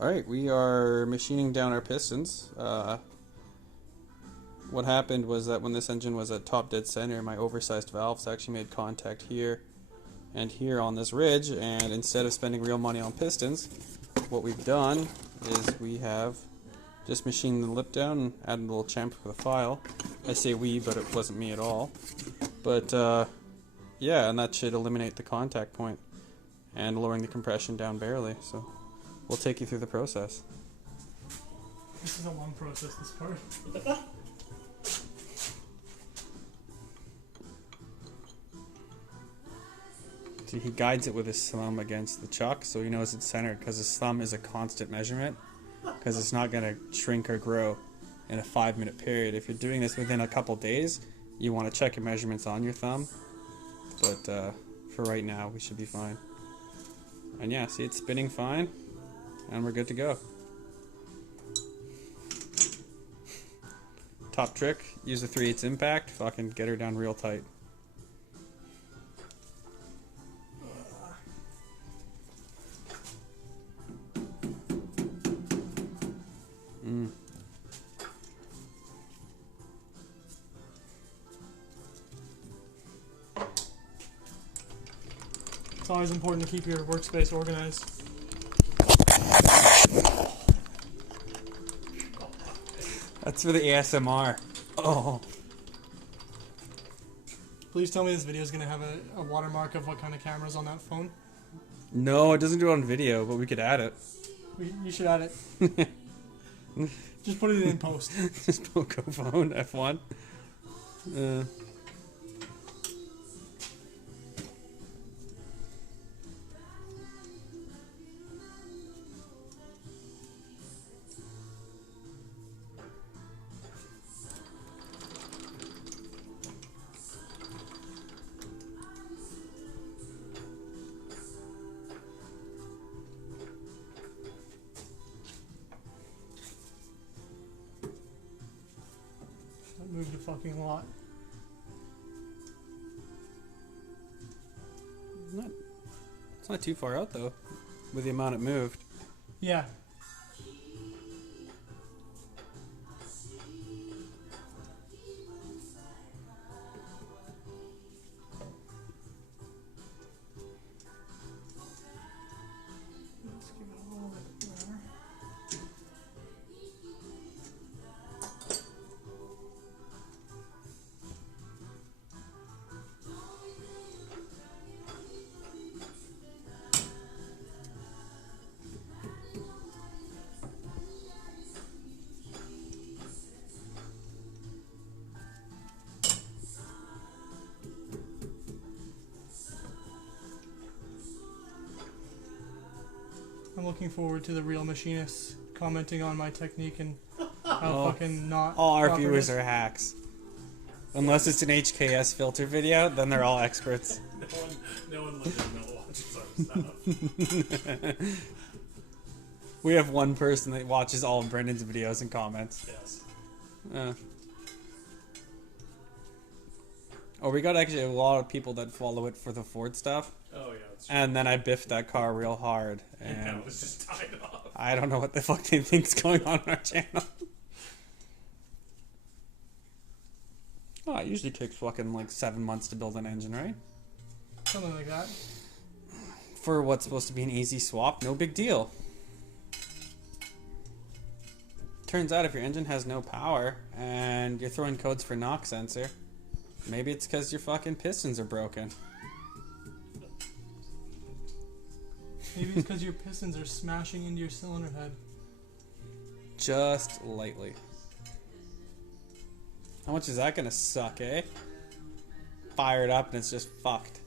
Alright, we are machining down our pistons. What happened was that when this engine was at top dead center, my oversized valves actually made contact here and here on this ridge, and instead of spending real money on pistons, what we've done is we have just machined the lip down and added a little chamfer for the file. I say we, but it wasn't me at all. But yeah, and that should eliminate the contact point and lowering the compression down barely. So we'll take you through the process. This is a long process, this part. See, he guides it with his thumb against the chuck so he knows it's centered, because his thumb is a constant measurement, because it's not going to shrink or grow in a 5-minute period. If you're doing this within a couple days, you want to check your measurements on your thumb, but for right now we should be fine. And yeah, see, it's spinning fine, and we're good to go. Top trick, use a 3/8 impact, fucking get her down real tight. It's always important to keep your workspace organized. That's for the ASMR. Oh. Please tell me this video is going to have a watermark of what kind of camera's on that phone. No, it doesn't do it on video, but we could add it. You should add it. Just put it in post. Just Poco phone, F1. That moved a fucking lot. It's not too far out though, with the amount it moved. Yeah. Let's give it a little bit more. I'm looking forward to the real machinists commenting on my technique and how fucking not. All our proper it viewers is. are hacks. Unless it's an HKS filter video, then they're all experts. No one legitimate watches our stuff. We have one person that watches all of Brendan's videos and comments. Yes. Oh, we got actually a lot of people that follow it for the Ford stuff. Oh yeah, that's true. And then I biffed that car real hard, Yeah, and it was just tied off. I don't know what the fuck they think's going on our channel. Oh, it usually takes fucking like 7 months to build an engine, right? Something like that. For what's supposed to be an easy swap, no big deal. Turns out if your engine has no power and you're throwing codes for knock sensor, maybe it's because your fucking pistons are broken. Maybe it's because your pistons are smashing into your cylinder head. Just lightly. How much is that gonna suck, eh? Fire it up and it's just fucked.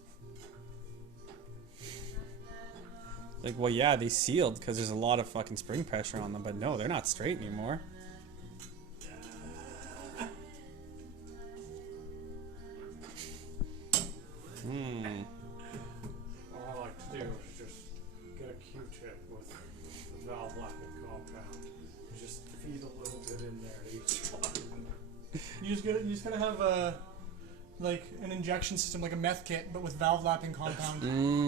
Like, well, yeah, they sealed because there's a lot of fucking spring pressure on them, but no, they're not straight anymore. All I like to do is just get a Q-tip with the valve lacking compound. Just feed a little bit in there to each one. You just gotta have like an injection system, like a meth kit, but with valve lapping compound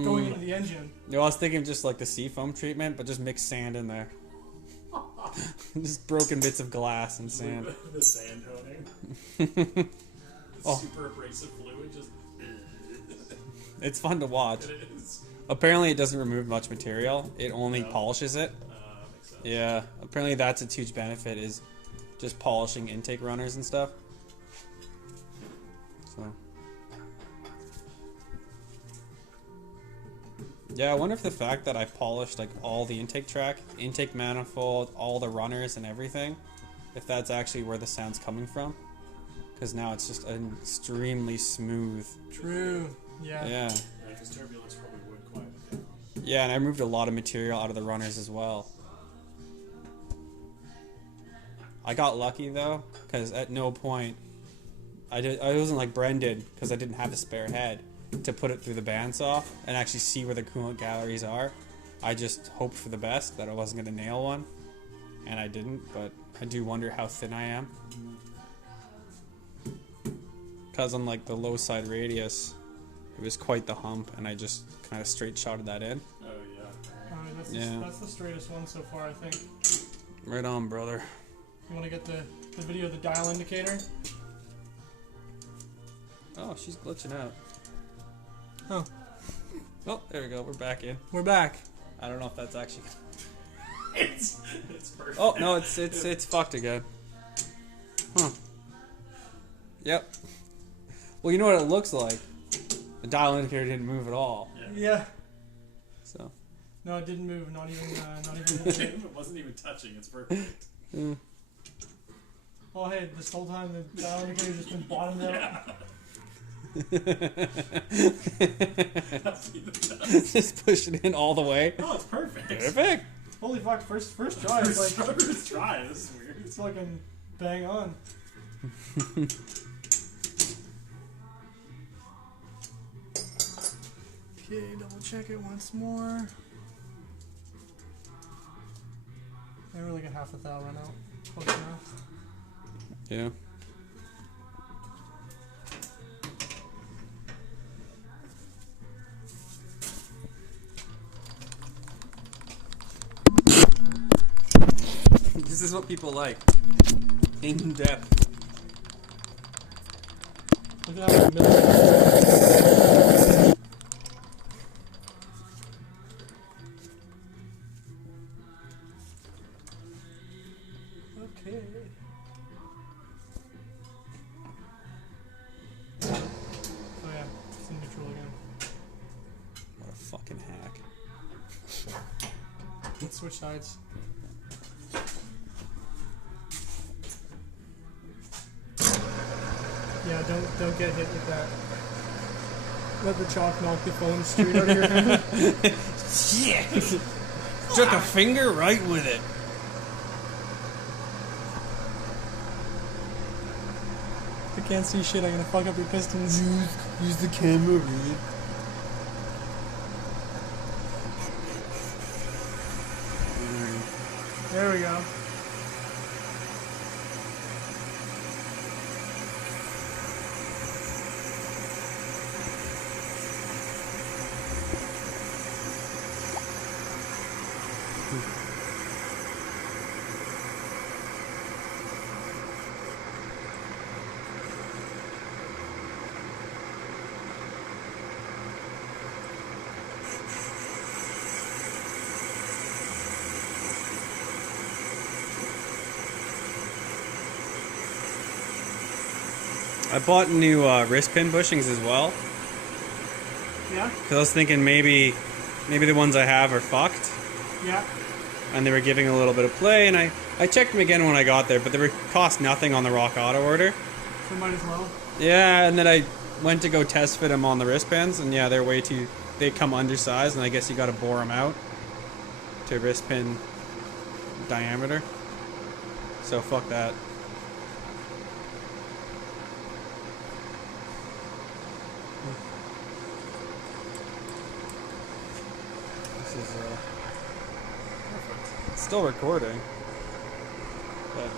going into the engine. No, I was thinking just like the seafoam treatment, but just mix sand in there. Just broken bits of glass and sand. The sand honing. Oh. Super abrasive fluid just. It's fun to watch. It is. Apparently, it doesn't remove much material. It only No. polishes it. Makes sense. Yeah. Apparently, that's its huge benefit is just polishing intake runners and stuff. So. Yeah, I wonder if the fact that I polished like all the intake track, intake manifold, all the runners and everything, if that's actually where the sound's coming from. Because now it's just an extremely smooth. True. Yeah. Yeah. Because turbulence probably would quiet it down. Yeah, and I removed a lot of material out of the runners as well. I got lucky though, because at no point I wasn't like Bren did, because I didn't have a spare head to put it through the bandsaw and actually see where the coolant galleries are. I just hoped for the best that I wasn't going to nail one, and I didn't. But I do wonder how thin I am, because on like the low side radius, it was quite the hump, and I just kind of straight shotted that in. Oh, yeah. Alright, Yeah. that's the straightest one so far, I think. Right on, brother. You want to get the video of the dial indicator? Oh, she's glitching out. Oh, Oh, there we go. We're back in. we're back. I don't know if that's actually. It's perfect. Oh no, it's fucked again. Huh. Yep. Well, you know what it looks like. The dial indicator didn't move at all. Yeah. So. No, it didn't move. Not even. It wasn't even touching. It's perfect. Mm. Oh, hey, this whole time the dial indicator's just been bottomed out. Yeah. Just push it in all the way. Oh, it's perfect. Perfect. Holy fuck! First try. It's like First try. This is weird. it's fucking bang on. Okay, double check it once more. I really got half the thou run out. Close enough. Yeah. This is what people like. In depth. Look at that millimeter. Okay. Oh yeah, it's in neutral again. What a fucking hack. Let's switch sides. Yeah, don't get hit with that. Let the chalk knock the phone straight out of your hand. Yeah. Took a finger right with it. If I can't see shit, I'm gonna fuck up your pistons. Use the camera, Reed. There we go. I bought new wrist pin bushings as well. Yeah? Because I was thinking maybe the ones I have are fucked. Yeah. And they were giving a little bit of play, and I checked them again when I got there, but they were cost nothing on the Rock Auto order. So might as well. Yeah, and then I went to go test fit them on the wristbands, and yeah, they're way too. They come undersized, and I guess you got to bore them out to wrist pin diameter. So fuck that. This is it's still recording. But